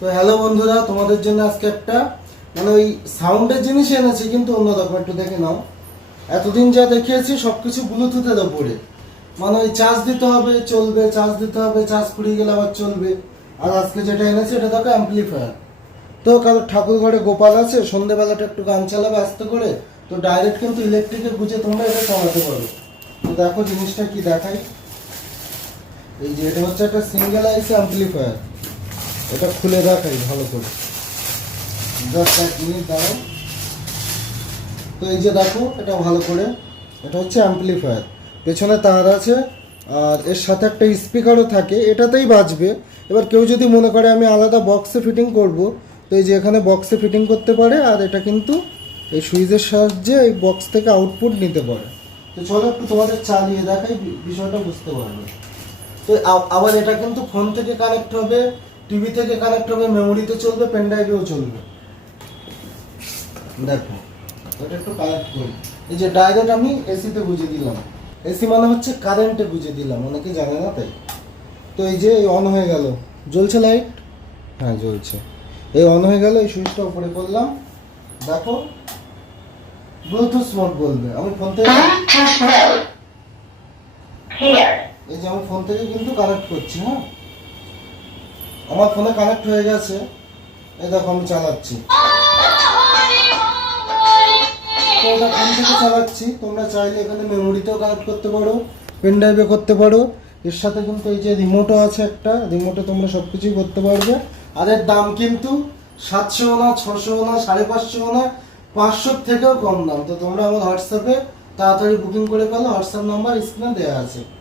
তো হ্যালো বন্ধুরা, তোমাদের জন্য আজকে একটা ওই সাউন্ডের জিনিস এনেছি, কিন্তু অন্যরকম। একটু দেখে নাও। এতদিন যা দেখিয়েছি সবকিছু ব্লুটুথের ওপরে, ওই চার্জ দিতে হবে চলবে, চার্জ দিতে হবে, চার্জ ফুরিয়ে গেলে আবার চলবে। আর আজকে যেটা এনেছি এটা দেখো অ্যাম্পলিফায়ার। তো কারো ঠাকুর ঘরে গোপাল আছে, সন্ধ্যেবেলাটা একটু গান চালাবে আস্তে করে, তো ডাইরেক্ট কিন্তু ইলেকট্রিকে গুঁজে তোমরা এটা চালাতে পারো। তো দেখো জিনিসটা কি দেখাই। এই যে এটা হচ্ছে একটা সিঙ্গেল আইসি অ্যাম্পলিফায়ার। এটা খুলে দেখাই ভালো করে, জাস্ট 1 মিনিট দাঁড়াও। তো এই যে দেখো, এটা ভালো করে, এটা হচ্ছে অ্যাম্পলিফায়ার। পেছনে তার আছে, আর এর সাথে একটা স্পিকারও থাকে, এটাতেই বাজবে। এবার কেউ যদি মনে করে আমি আলাদা বক্সে ফিটিং করব, তো এই যে এখানে বক্সে ফিটিং করতে পারে। আর এটা কিন্তু এই সুইচের সাহায্যে এই বক্স থেকে আউটপুট নিতে পারে। তো চলো একটু তোমাদের চালিয়ে দেখাই, বিষয়টা বুঝতে পারবে। তো আবার এটা কিন্তু ফোন থেকে কানেক্ট হবে, টিভি থেকে কানেক্ট হবে, মেমোরিতে চলবে, পেন ড্রাইভেও চলবে। দেখো এটা একটু কানেক্ট করি। এই যে ডাইরেক্ট আমি এসিতে গুঁজে দিলাম। এসি মানে হচ্ছে কারেন্টে গুঁজে দিলাম, অনেকে জানে না তাই। তো এই যে অন হয়ে গেল, জ্বলছে লাইট, হ্যাঁ জ্বলছে। এই অন হয়ে গেল, এই সুইচটা উপরে করলাম। দেখো ব্লুটুথ মোড বলবে। আমি ফোন থেকে, এই যে আমি ফোন থেকে কিন্তু কানেক্ট করছি। হ্যাঁ, আমার ফোনে কানেক্ট হয়ে গেছে। এই দেখো আমি চালাচ্ছি, তো এটা ফোন থেকে চালাচ্ছি। তোমরা চাইলে এখানে মেমোরিতেও কানেক্ট করতে পারো, পেন ড্রাইভে করতে পারো। এর সাথে কিন্তু এই যে রিমোটও আছে একটা, রিমোটে তোমরা সব কিছুই করতে পারবে। আর এর দাম কিন্তু 700 না, 600 না, 550 না, 500 থেকেও কম দাম। তো তোমরা আমার হোয়াটসঅ্যাপে তাড়াতাড়ি বুকিং করে ফেলো, হোয়াটসঅ্যাপ নাম্বার স্ক্রিনে দেওয়া আছে।